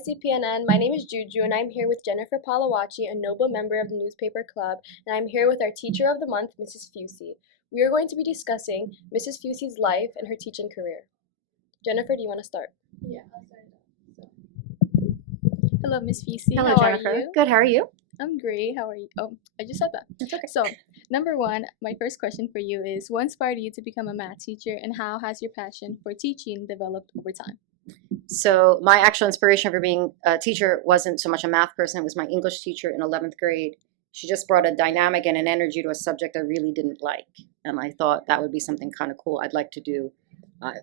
CPNN. My name is Juju, and I'm here with Jennifer Palawachi, a noble member of the newspaper club, and I'm here with our Teacher of the Month, Mrs. Fucci. We are going to be discussing Mrs. Fucci's life and her teaching career. Jennifer, do you want to start? Yeah, I'll start it off. Hello, Miss Fucci. Hello, How Jennifer. are you? Good. How are you? I'm great. How are you? Oh, I just said that. It's okay. So, number one, my first question for you is, what inspired you to become a math teacher, and how has your passion for teaching developed over time? So my actual inspiration for being a teacher wasn't so much a math person. It was my English teacher in 11th grade. She just brought a dynamic and an energy to a subject I really didn't like. And I thought that would be something kind of cool I'd like to do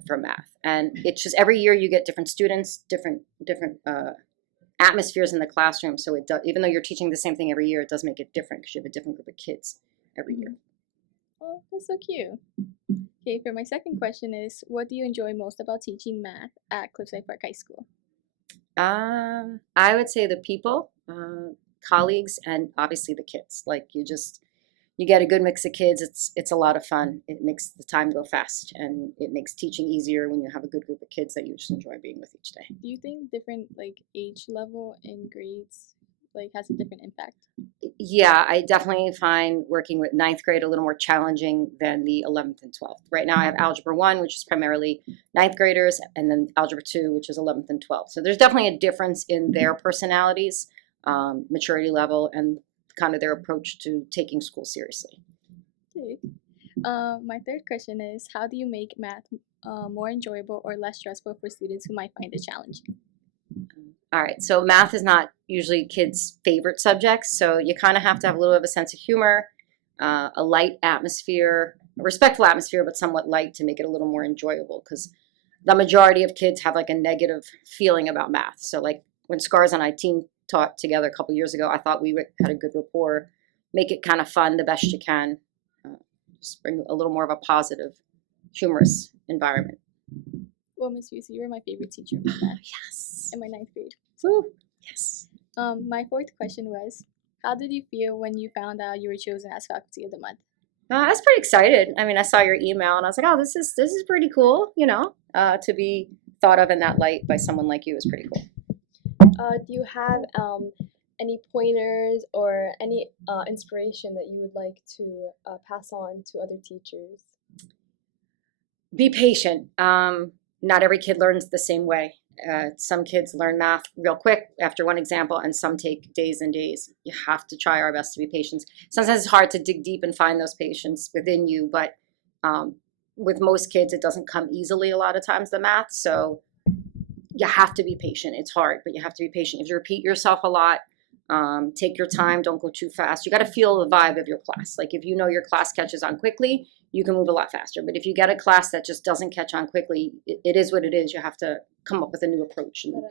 for math. And it's just every year you get different students, different atmospheres in the classroom. So it does, even though you're teaching the same thing every year, it does make it different because you have a different group of kids every year. Oh, that's so cute. Okay, for my second question is, what do you enjoy most about teaching math at Cliffside Park High School? I would say the people, colleagues, and obviously the kids. Like you get a good mix of kids. It's a lot of fun. It makes the time go fast, and it makes teaching easier when you have a good group of kids that you just enjoy being with each day. Do you think different age level and grades has a different impact? Yeah, I definitely find working with 9th grade a little more challenging than the 11th and 12th. Right now I have Algebra 1, which is primarily 9th graders, and then Algebra 2, which is 11th and 12th. So there's definitely a difference in their personalities, maturity level, and kind of their approach to taking school seriously. Okay. My third question is, how do you make math more enjoyable or less stressful for students who might find it challenging? All right, so math is not usually kids' favorite subjects, so you kind of have to have a little bit of a sense of humor, a light atmosphere, a respectful atmosphere, but somewhat light to make it a little more enjoyable, because the majority of kids have a negative feeling about math. So when Scars and I team taught together a couple years ago, I thought we had a good rapport. Make it kind of fun the best you can. Just bring a little more of a positive, humorous environment. Well, Miss Fucci, you were my favorite teacher with math. Yes. In my 9th grade. Woo. Yes. My fourth question was, how did you feel when you found out you were chosen as Faculty of the Month? I was pretty excited. I mean, I saw your email and I was like, oh, this is pretty cool, to be thought of in that light by someone like you is pretty cool. Do you have any pointers or any inspiration that you would like to pass on to other teachers? Be patient. Not every kid learns the same way. Some kids learn math real quick after one example, and some take days and days. You have to try our best to be patient. Sometimes it's hard to dig deep and find those patients within you, but with most kids, it doesn't come easily a lot of times, the math. So you have to be patient. It's hard, but you have to be patient. If you repeat yourself a lot, take your time, don't go too fast. You got to feel the vibe of your class. Like if you know your class catches on quickly, you can move a lot faster. But if you get a class that just doesn't catch on quickly, it is what it is. You have to come up with a new approach and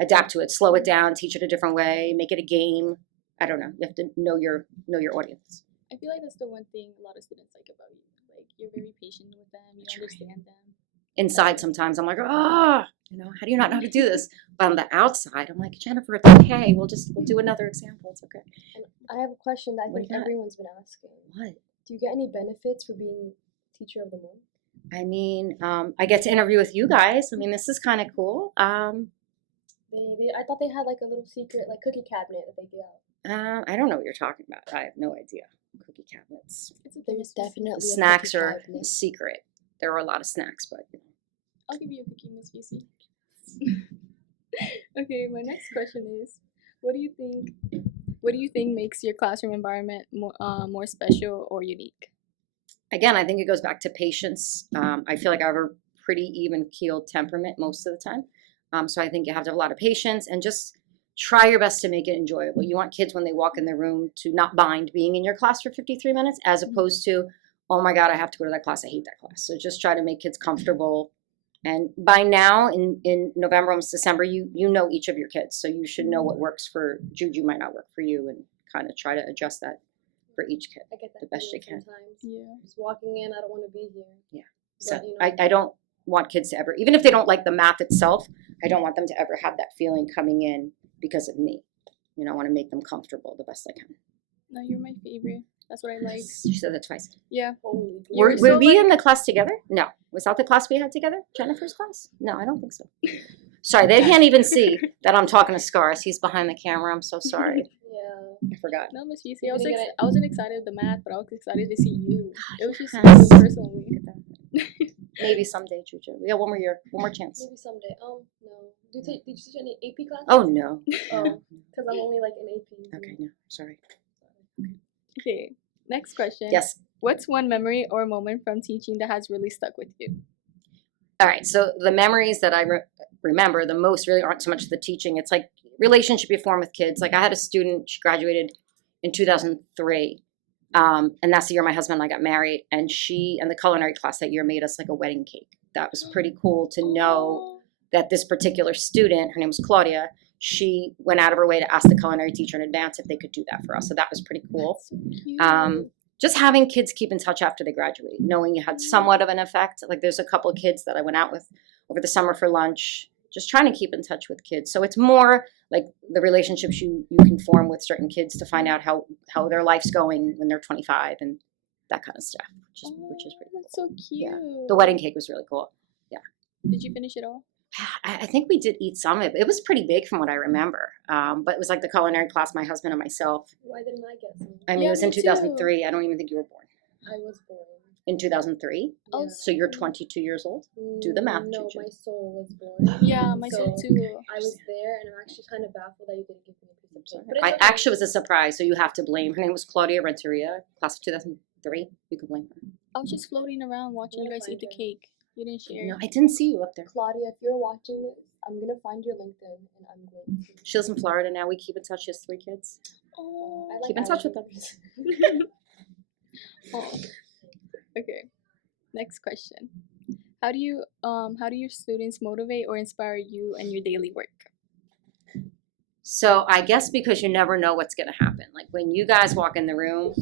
adapt to it, slow it down, teach it a different way, make it a game. I don't know. You have to know your audience. I feel like that's the one thing a lot of students like about you. You're very patient with them. You understand them. Inside, sometimes I'm like, how do you not know how to do this? But on the outside, I'm like, Jennifer, it's okay. We'll do another example. It's okay. And I have a question that I think everyone's been asking. What? Do you get any benefits for being Teacher of the Month? I mean, I get to interview with you guys. I mean, this is kind of cool. I thought they had a little secret cookie cabinet that they give out. I don't know what you're talking about. I have no idea. Cookie cabinets. There's definitely snacks a are cookie cabinet. secret. There are a lot of snacks, but I'll give you a cookie, Miss Fucci. Okay, my next question is, what do you think makes your classroom environment more special or unique? Again, I think it goes back to patience. I feel like I have a pretty even-keeled temperament most of the time. So I think you have to have a lot of patience and just try your best to make it enjoyable. You want kids, when they walk in the room, to not mind being in your class for 53 minutes, as opposed to, oh my God, I have to go to that class. I hate that class. So just try to make kids comfortable. And by now, in November, almost December, you know each of your kids. So you should know what works for Juju might not work for you, and kind of try to adjust that for each kid I get that the best you can. sometimes. Yeah. Just walking in, I don't want to be here. Yeah. But, So I don't want kids to ever, even if they don't like the math itself, I don't want them to ever have that feeling coming in because of me. I want to make them comfortable the best I can. No, you're my favorite. That's what I like. She said that twice. Yeah. Were we in the class together? No. Was that the class we had together? Jennifer's class? No, I don't think so. Sorry, they can't even see that I'm talking to Scars. He's behind the camera. I'm so sorry. Yeah. I forgot. No, Miss Fusi, You didn't get it? I wasn't excited with the math, but I was excited to see you. It was just Yes. you personally. Maybe someday, Juju. We got one more year, one more chance. Maybe someday. No. Did you teach any AP classes? Oh no. Oh, because I'm only like in AP. Okay, no, sorry. Okay, next question. Yes. What's one memory or moment from teaching that has really stuck with you? All right. So the memories that I remember the most really aren't so much the teaching. It's like relationship you form with kids. Like I had a student. She graduated in 2003. And that's the year my husband and I got married. And she and the culinary class that year made us like a wedding cake. That was pretty cool to know that this particular student, her name was Claudia, she went out of her way to ask the culinary teacher in advance if they could do that for us. So that was pretty cool. So cute. Just having kids keep in touch after they graduate, knowing you had somewhat of an effect. Like there's a couple of kids that I went out with over the summer for lunch, just trying to keep in touch with kids. So it's more like the relationships you can form with certain kids to find out how their life's going when they're 25 and that kind of stuff, which is pretty cool. That's so cute. Yeah. The wedding cake was really cool. Yeah. Did you finish it all? I think we did eat some of it. It was pretty big from what I remember. But it was like the culinary class, my husband and myself. Why didn't I get some? I mean, Yeah, it was in me too. 2003. I don't even think you were born. I was born. In 2003? Oh, Yeah. So you're 22 years old? Do the math, No, Juju. my soul was born. Yeah, my soul So, too. I was there, and I'm actually kind of baffled that you didn't give me a piece of cake. But I it's okay. actually was a surprise, so you have to blame. Her name was Claudia Renteria, class of 2003. You can blame her. I was just floating around watching you gonna guys eat the find her. cake. You didn't share. No, I didn't see you up there. Claudia, if you're watching this, I'm gonna find your LinkedIn, and I'm going to. She lives in Florida now. We keep in touch. She has 3 kids. Oh. I like Keep in touch with them. islanders. Oh. Okay. Next question. How do your students motivate or inspire you in your daily work? So I guess because you never know what's going to happen. Like when you guys walk in the room,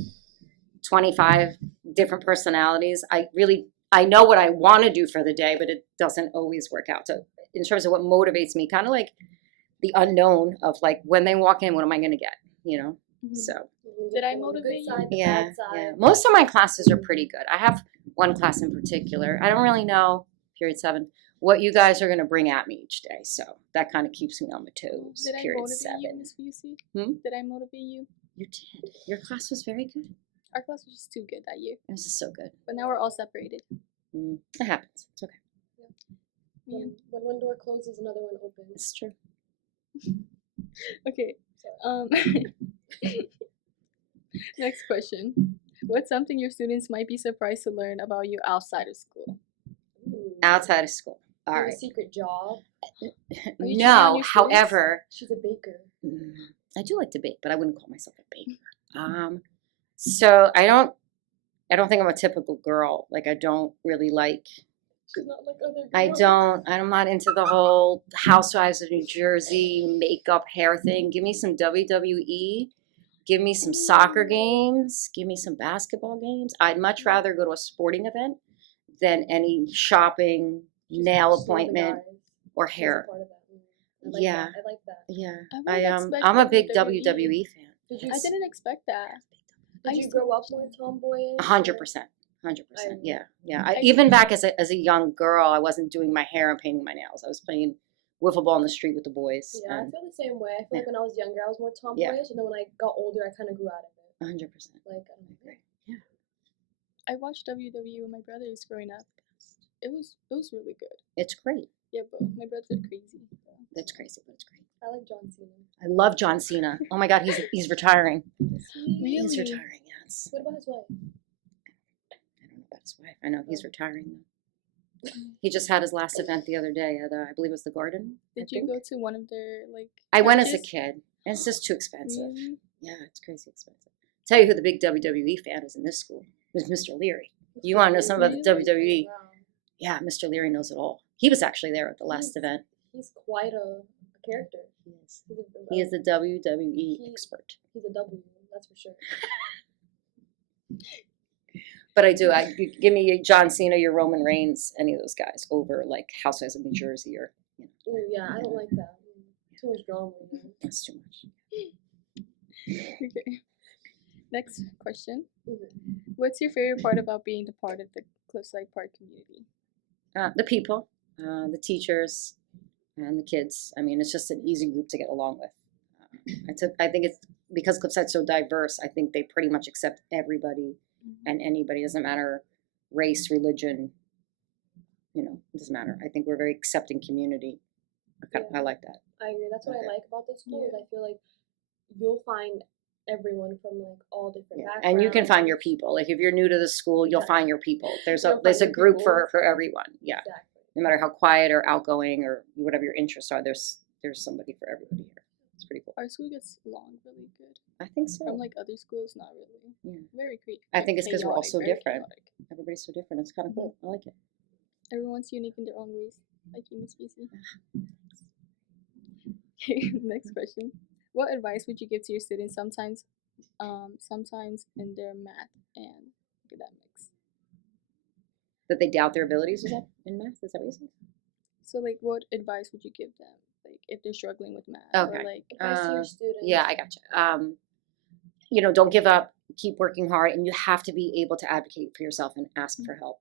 25 different personalities, I know what I want to do for the day, but it doesn't always work out. So in terms of what motivates me, kind of like the unknown of like when they walk in, what am I going to get? You know? So Did I The motivate good side, the yeah, bad side. yeah. Most of my classes are pretty good. I have one class in particular. I don't really know, period 7, what you guys are going to bring at me each day. So that kind of keeps me on my toes, Did I period motivate 7. you, Miss Fusi? Did I motivate you? You did. Your class was very good. Our class was just too good that year. It was just so good. But now we're all separated. It happens. It's okay. Yeah. When one door closes, another one opens. It's true. Okay. Next question. What's something your students might be surprised to learn about you outside of school? Ooh. Outside of school. All Your right. secret job. Are you cheating on No, your students? however, She's a baker. I do like to bake, but I wouldn't call myself a baker. So I don't think I'm a typical girl. Like I don't really like. She's not like other girls. I'm not into the whole Housewives of New Jersey makeup hair thing. Give me some WWE. Give me some soccer games. Give me some basketball games. I'd much rather go to a sporting event than any shopping, nail She's one of the appointment, guys. or She's a hair. part of that. I like Yeah. that. I like that. Yeah, I wouldn't expect I'm a that big from WWE fan. Did you, I didn't expect that. I did you used to grow up watch more that. tomboyish? 100%. 100%. I- Yeah. I- Even back as a young girl, I wasn't doing my hair and painting my nails. I was playing wiffle ball in the street with the boys. Yeah, I and feel the same way. I feel Yeah. like when I was younger, I was more tomboyish, and then when I got older, I kind of grew out of it. 100%. Like, I don't know. I watched WWE with my brothers growing up. It was really good. It's great. Yeah, but my brothers are crazy. So. It's crazy, but it's great. I like John Cena. I love John Cena. Oh my God, he's retiring. He's Really? retiring. Yes. What about his wife? I don't know about his wife. I know he's retiring though. He just had his last event the other day at I believe it was the Garden. Did you go to one of their like? I went as a matches? kid. And it's just too expensive. Really? Yeah, it's crazy expensive. Tell you who the big WWE fan is in this school. Is Mr. Leary. You want to know something about the WWE? Wow. Yeah, Mr. Leary knows it all. He was actually there at the last event. He's quite a character. Yes. He's He is the WWE He- expert. He's a W, that's for sure. But I do. Give me John Cena, your Roman Reigns, any of those guys over like Housewives of New Jersey or Ooh, yeah, I don't like that. Too much drama, you know. that's too much. Okay. Next question. Mhm. What's your favorite part about being the part of the Cliffside Park community? The people, the teachers, and the kids. I mean, it's just an easy group to get along with. I think it's because Cliffside's so diverse. I think they pretty much accept everybody and anybody. Doesn't matter race, religion. You know, it doesn't matter. I think we're a very accepting community. I like that. I agree. That's what I like about the school. Is I feel like you'll find everyone from like all different backgrounds. And you can find your people. Like if you're new to the school, you'll find your people. There's You'll a find your group people. for everyone. Yeah. Exactly. No matter how quiet or outgoing or whatever your interests are, there's somebody for everybody here. It's pretty cool. Our school gets along really good. I think so. From like other schools, not really. Yeah. Very creepy. I think it's because we're all so very different. chaotic. Everybody's so different. It's kind of cool. I like it. Everyone's unique in their own ways, like you, Miss Fucci. Next question. What advice would you give to your students sometimes in their math and academics? That they doubt their abilities, is that in math? Is that what you said? So like what advice would you give them? Like if they're struggling with math Okay. or like Advice to your students. Yeah, I gotcha. You know, don't give up. Keep working hard, and you have to be able to advocate for yourself and ask for help.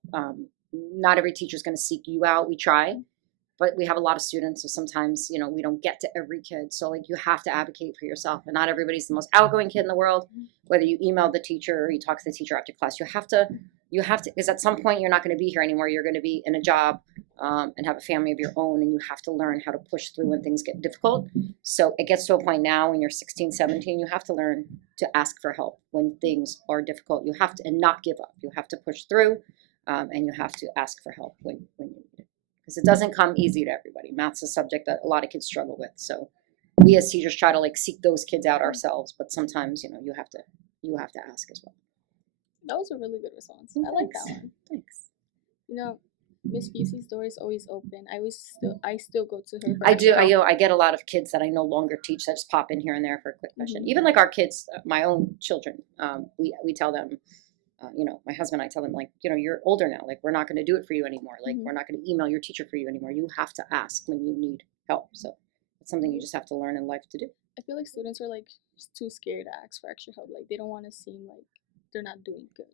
Not every teacher is going to seek you out. We try, but we have a lot of students, so sometimes, you know, we don't get to every kid. So like you have to advocate for yourself, and not everybody's the most outgoing kid in the world. Whether you email the teacher or you talk to the teacher after class, you have to, because at some point you're not going to be here anymore. You're going to be in a job and have a family of your own, and you have to learn how to push through when things get difficult. So it gets to a point now when you're 16, 17, you have to learn to ask for help when things are difficult. You have to, and not give up. You have to push through, and you have to ask for help when you need it. Because it doesn't come easy to everybody. Math's a subject that a lot of kids struggle with. So we as teachers try to like seek those kids out ourselves, but sometimes, you know, you have to ask as well. that was a really good response. Oh, I like thanks. that one. Thanks. You know, Miss Fucci's door is always open. I still go to her. For I do. extra help. I get a lot of kids that I no longer teach that just pop in here and there for a quick question. Even like our kids, my own children, we tell them, you know, my husband and I tell them, like, you know, you're older now. Like, we're not going to do it for you anymore. Like, we're not going to email your teacher for you anymore. You have to ask when you need help. So it's something you just have to learn in life to do. I feel like students are like too scared to ask for extra help. Like they don't want to seem like they're not doing good.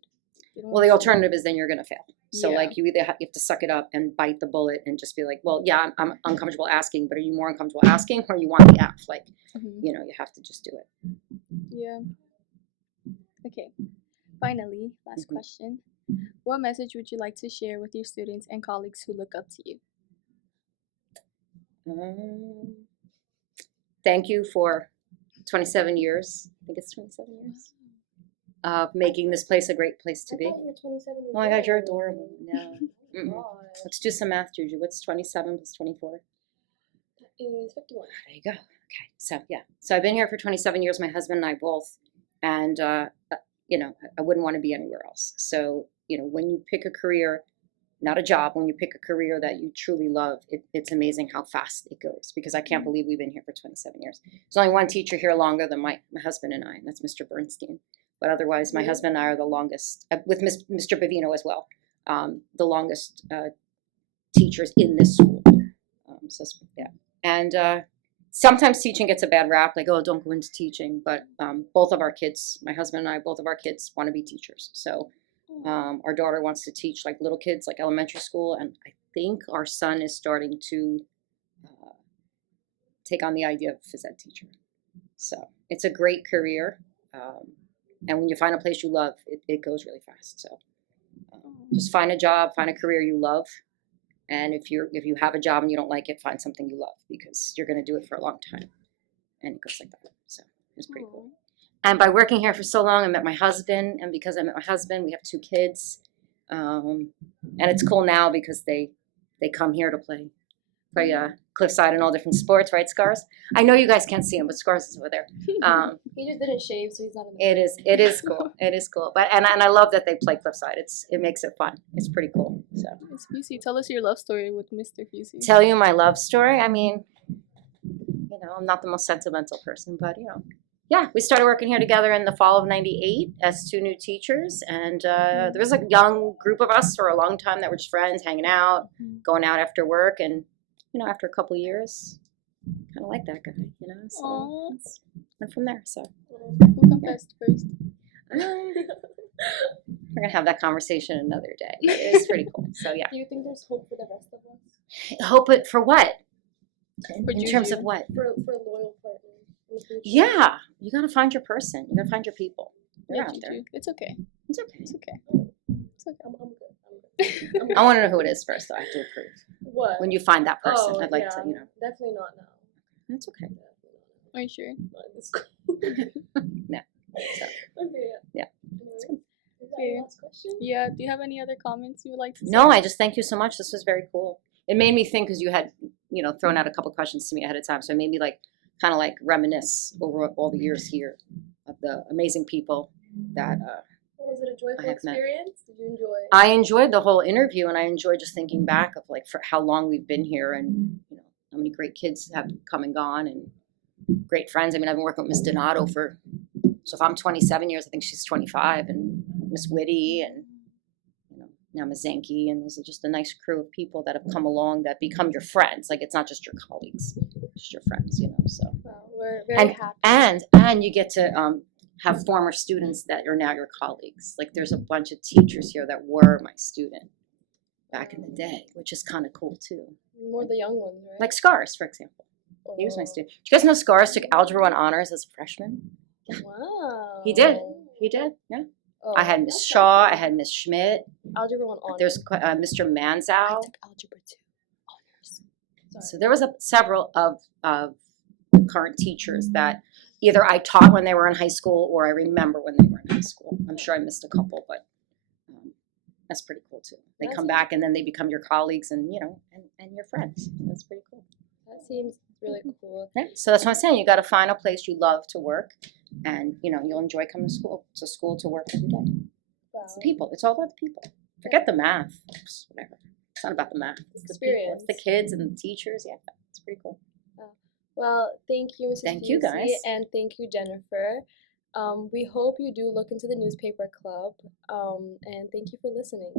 Well, the alternative is then you're going to fail. So Yeah. like you either you have to suck it up and bite the bullet and just be like, well, yeah, I'm uncomfortable asking, but are you more uncomfortable asking or you want the F? Like, you know, you have to just do it. Yeah. Okay. Finally, last question. What message would you like to share with your students and colleagues who look up to you? Thank you for 27 years. I think it's 27 years. Of making this place a great place to be. I thought you were 27 years Oh my God, you're old. adorable. No. God. Let's do some math, Juju. What's 27 plus 24? That is 51. There you go. Okay. So, yeah. So I've been here for 27 years, my husband and I both. And, you know, I wouldn't want to be anywhere else. So, you know, when you pick a career, not a job, when you pick a career that you truly love, it's amazing how fast it goes. Because I can't believe we've been here for 27 years. There's only one teacher here longer than my husband and I, and that's Mr. Bernstein. But otherwise, my husband and I are the longest, with Mr. Bavino as well, the longest teachers in this school. So, yeah. And sometimes teaching gets a bad rap, like, oh, don't go into teaching. But both of our kids, my husband and I, both of our kids want to be teachers. So our daughter wants to teach like little kids, like elementary school. And I think our son is starting to take on the idea of phys ed teacher. So it's a great career. And when you find a place you love, it goes really fast. So just find a job, find a career you love. And if you have a job and you don't like it, find something you love because you're going to do it for a long time. And it goes like that. So it's pretty cool. And by working here for so long, I met my husband. And because I met my husband, we have 2 kids. And it's cool now because they come here to play Cliffside and all different sports, right, Scars? I know you guys can't see him, but Scars is over there. He just didn't shave, so he's not in the It is cool. It is cool. But and I love that they play Cliffside. It makes it fun. It's pretty cool. So Miss Fucci, tell us your love story with Mr. Fucci. tell you my love story. I mean, you know, I'm not the most sentimental person, but you know, yeah, we started working here together in the fall of '98 as 2 new teachers, and there was a young group of us for a long time that were just friends, hanging out, going out after work, and you know, after a couple years, kind of like that guy, you know. So went from there. So Who confessed first? we're gonna have that conversation another day. It's pretty cool. So yeah. Do you think there's hope for the rest of us? Hope it for what? In terms of what? For loyal partners in the future. Yeah, you gotta find your person. You gotta find your people. They're Yeah, out there. Juju. It's okay. It's okay. It's okay. It's okay. I'm good. I'm good. I want to know who it is first, though. I have to approve. What? When you find that person, Oh, I'd like yeah, to, you know. definitely not now. That's okay. Are you sure? Not in this school. No. So, Okay. Yeah. Anyway, is that Okay. your last question? Yeah. Do you have any other comments you would like to say? no, I just thank you so much. This was very cool. It made me think because you had, you know, thrown out a couple questions to me ahead of time. So it made me like kind of like reminisce over all the years here of the amazing people that Was it a joyful I have met. experience? Did you enjoy it? I enjoyed the whole interview, and I enjoyed just thinking back of like for how long we've been here, and you know how many great kids have come and gone, and great friends. I mean, I've been working with Miss Donato so if I'm 27 years, I think she's 25, and Miss Whitty, and you know now Miss Zanke, and there's just a nice crew of people that have come along that become your friends. Like it's not just your colleagues, it's just your friends, you know. So Well, we're very happy. and you get to have former students that are now your colleagues. Like there's a bunch of teachers here that were my student back in the day, which is kind of cool too. More the young ones, right? Like Scars, for example. He was my student. Do you guys know Scars took Algebra 1 honors as a freshman? Wow. He did. He did, yeah. Oh, I had Miss that's Shaw, I awesome. had Miss Schmidt, Algebra 1 on. there's Mr. Manzow. I took algebra 2 honors. So there was several of the current teachers that either I taught when they were in high school or I remember when they were in high school. I'm sure I missed a couple, but that's pretty cool too. They That's come back and then they become your colleagues and you know and your friends. That's pretty cool. That seems really cool. Yeah. So that's what I'm saying. You got to find a place you love to work, and you know you'll enjoy coming to school to work every day. Wow. It's the people. It's all about the people. Forget the math. Just whatever. It's not about the math. It's the people. Experience. It's the kids and the teachers. Yeah, it's pretty cool. Well, thank you, Mrs. Thank you, Fucci, guys. and thank you, Jennifer. We hope you do look into the newspaper club, and thank you for listening.